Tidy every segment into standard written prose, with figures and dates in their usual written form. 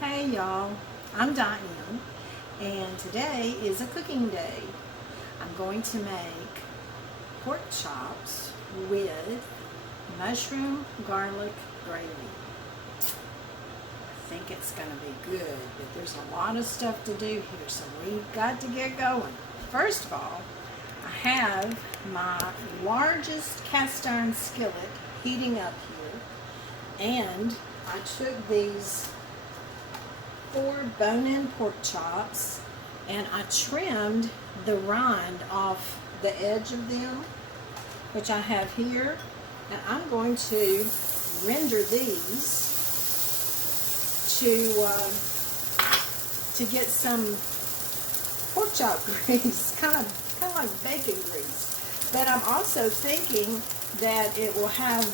Hey y'all, I'm Diane, and today is a cooking day. I'm going to make pork chops with mushroom garlic gravy. I think it's going to be good, but there's a lot of stuff to do here, so we've got to get going. First of all, I have my largest cast iron skillet heating up here, and I took these 4 bone-in pork chops and I trimmed the rind off the edge of them, which I have here, and I'm going to render these to get some pork chop grease, kind of like bacon grease. But I'm also thinking that it will have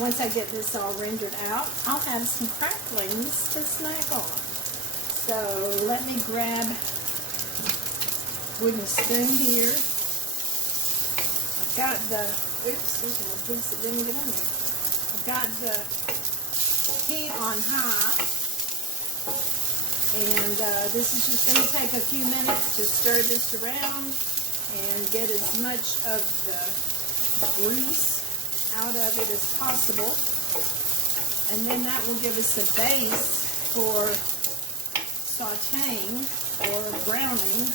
once I get this all rendered out, I'll have some cracklings to snack on. So let me grab a wooden spoon here. I've got the, oops, there's a piece that didn't get in there. I've got the heat on high. And this is just going to take a few minutes to stir this around and get as much of the grease out of it as possible, and then that will give us a base for sauteing or browning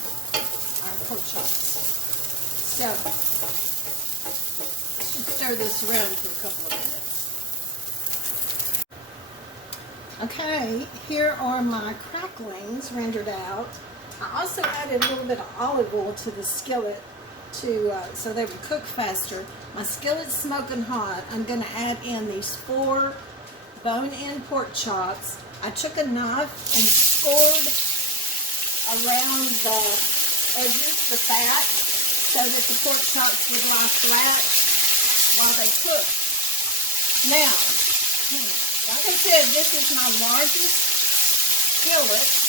our pork chops. So let's just stir this around for a couple of minutes. Okay, here are my cracklings rendered out. I also added a little bit of olive oil to the skillet so they would cook faster. My skillet's smoking hot. I'm going to add in these 4 bone-in pork chops. I took a knife and scored around the edges, the fat, so that the pork chops would lie flat while they cook. Now, like I said, this is my largest skillet,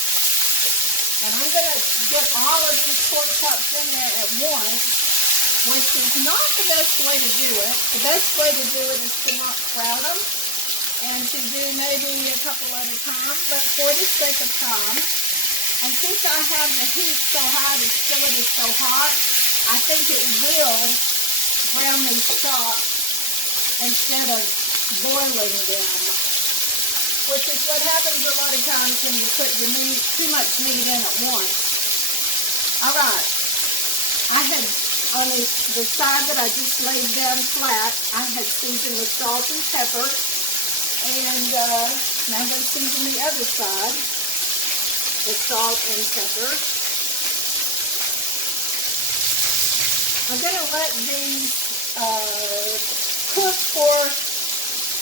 and I'm going to get all of these pork chops in there at once, which is not the best way to do it. The best way to do it is to not crowd them and to do maybe a couple at a time, but for the sake of time, and since I have the heat so high, the skillet is so hot, I think it will brown these chops instead of boiling them, which is what happens a lot of times when you put your meat, too much meat in at once. All right, I had, on the side that I just laid down flat, I had seasoned with salt and pepper, and now I'm going to season the other side with salt and pepper. I'm going to let these cook for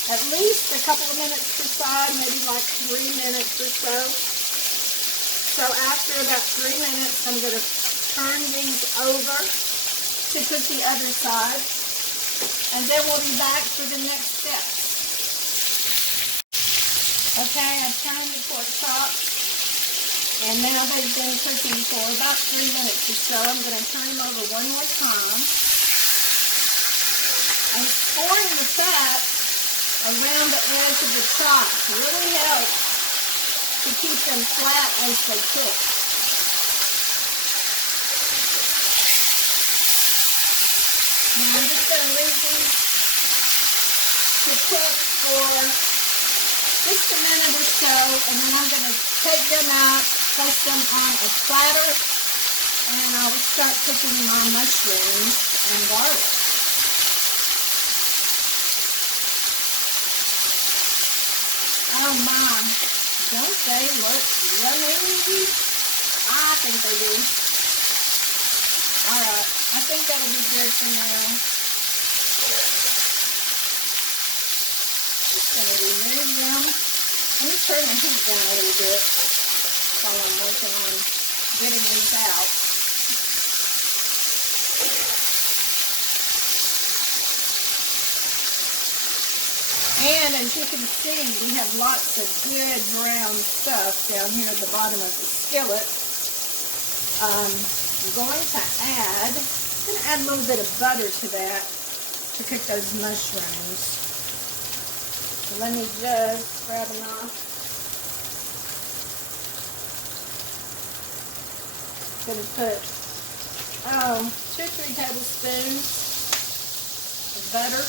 at least a couple of minutes per side, maybe like 3 minutes or so. So after about 3 minutes, I'm going to turn these over to cook the other side, and then we'll be back for the next step. Okay, I've turned the pork chops, and now they've been cooking for about 3 minutes or so. I'm going to turn them over one more time. And scoring the fat around the edge of the chops really helps to keep them flat as they cook. Now I'm just going to leave these to cook for just a minute or so, and then I'm going to take them out, place them on a platter, and I will start cooking my mushrooms and garlic. Oh my, don't they look yummy? I think they do. Alright, I think that'll be good for now. Just going to remove them. Let me turn the heat down a little bit while I'm working on getting these out. And as you can see, we have lots of good brown stuff down here at the bottom of the skillet. I'm going to add a little bit of butter to that to cook those mushrooms. So let me just grab a knife. going to put, 2 or 3 tablespoons of butter.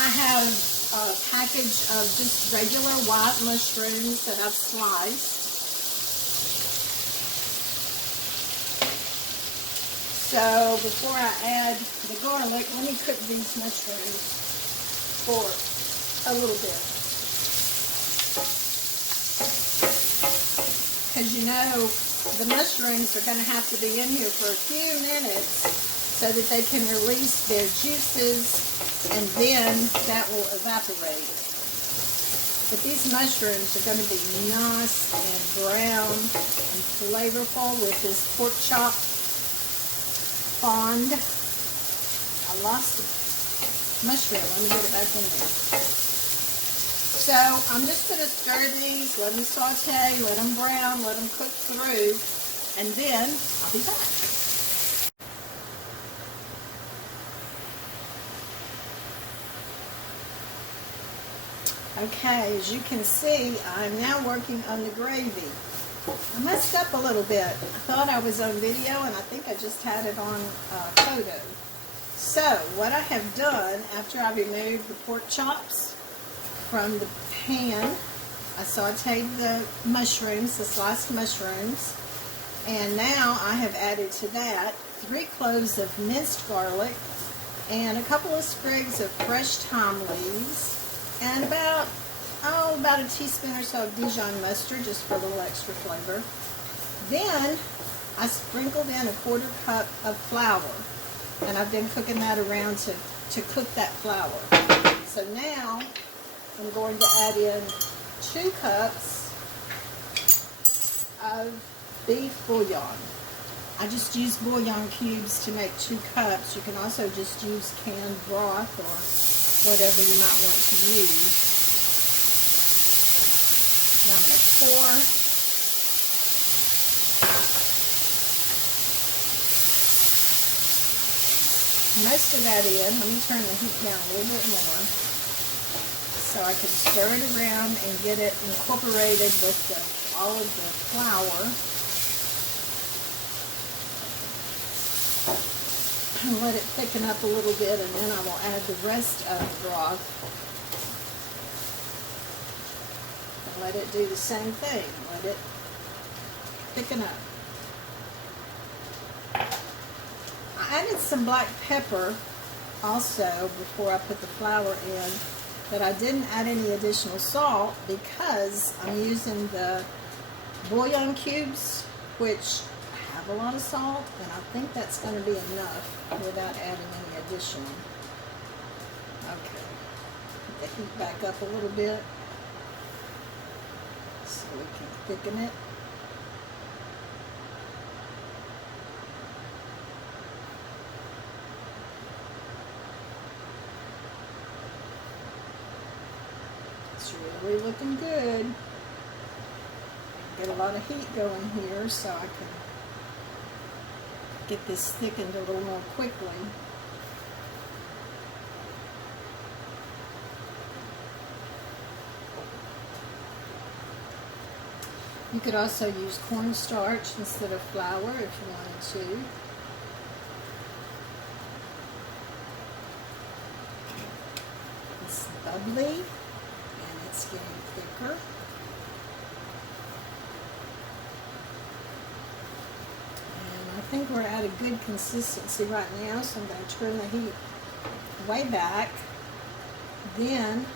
I have a package of just regular white mushrooms that I've sliced. So before I add the garlic, let me cook these mushrooms for a little bit. Because you know, the mushrooms are going to have to be in here for a few minutes so that they can release their juices, and then that will evaporate. But these mushrooms are going to be nice and brown and flavorful with this pork chop fond. I lost the mushroom. Let me get it back in there. So I'm just going to stir these, let them saute, let them brown, let them cook through, and then I'll be back. Okay, as you can see, I'm now working on the gravy. I messed up a little bit. I thought I was on video, and I think I just had it on photo. So, what I have done, after I removed the pork chops from the pan, I sauteed the mushrooms, the sliced mushrooms, and now I have added to that 3 cloves of minced garlic and a couple of sprigs of fresh thyme leaves, and about a teaspoon or so of Dijon mustard, just for a little extra flavor. Then I sprinkled in a 1/4 cup of flour, and I've been cooking that around to cook that flour. So now I'm going to add in 2 cups of beef bouillon. I just use bouillon cubes to make 2 cups. You can also just use canned broth or whatever you might want to use. And I'm going to pour most of that in. Let me turn the heat down a little bit more so I can stir it around and get it incorporated with all of the flour. And let it thicken up a little bit, and then I will add the rest of the broth. And let it do the same thing. Let it thicken up. I added some black pepper also before I put the flour in, but I didn't add any additional salt because I'm using the bouillon cubes, which have a lot of salt, and I think that's going to be enough without adding any additional. Okay, put the heat back up a little bit so we can thicken it. It's really looking good. Get a lot of heat going here so I can get this thickened a little more quickly. You could also use cornstarch instead of flour if you wanted to. It's bubbly and it's getting thicker. I think we're at a good consistency right now, so I'm going to turn the heat way back. Then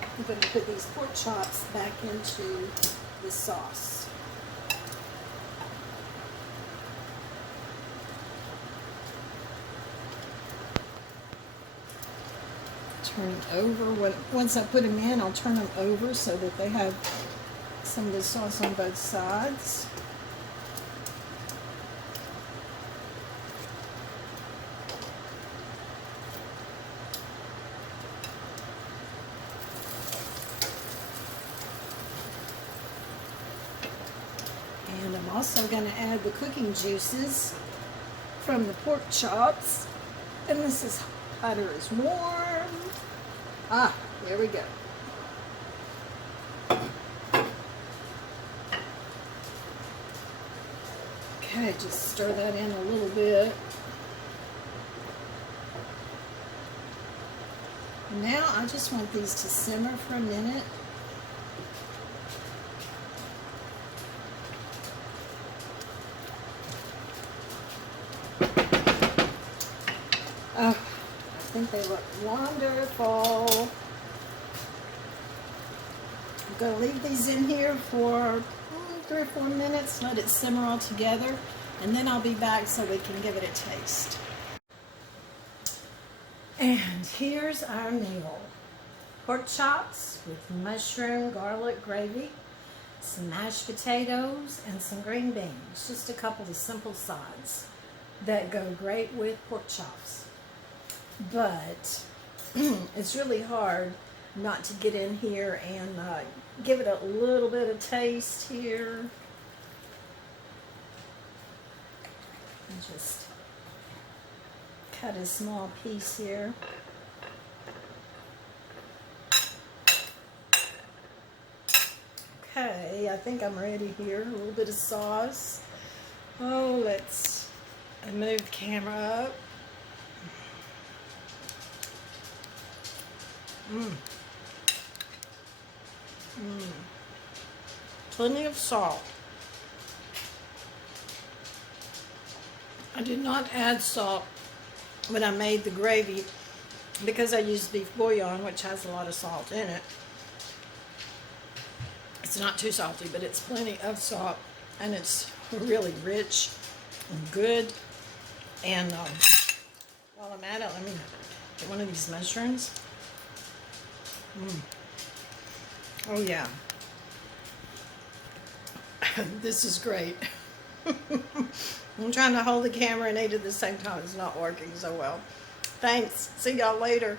I'm going to put these pork chops back into the sauce. Turn them over. Once I put them in, I'll turn them over so that they have some of the sauce on both sides. And I'm also going to add the cooking juices from the pork chops. And this butter is warm. Ah, there we go. Okay, just stir that in a little bit. Now I just want these to simmer for a minute. Oh, I think they look wonderful. I'm going to leave these in here for 3 or 4 minutes, let it simmer all together, and then I'll be back so we can give it a taste. And here's our meal. Pork chops with mushroom garlic gravy, some mashed potatoes, and some green beans. Just a couple of simple sides that go great with pork chops. But it's really hard not to get in here and give it a little bit of taste here. And just cut a small piece here. Okay, I think I'm ready here. A little bit of sauce. Oh, let's move the camera up. Plenty of salt. I did not add salt when I made the gravy because I used beef bouillon, which has a lot of salt in it. It's not too salty, but it's plenty of salt, and it's really rich and good. And while I'm at it, let me get one of these mushrooms. Oh yeah. This is great. I'm trying to hold the camera and eat at the same time. It's not working so well. Thanks. See y'all later.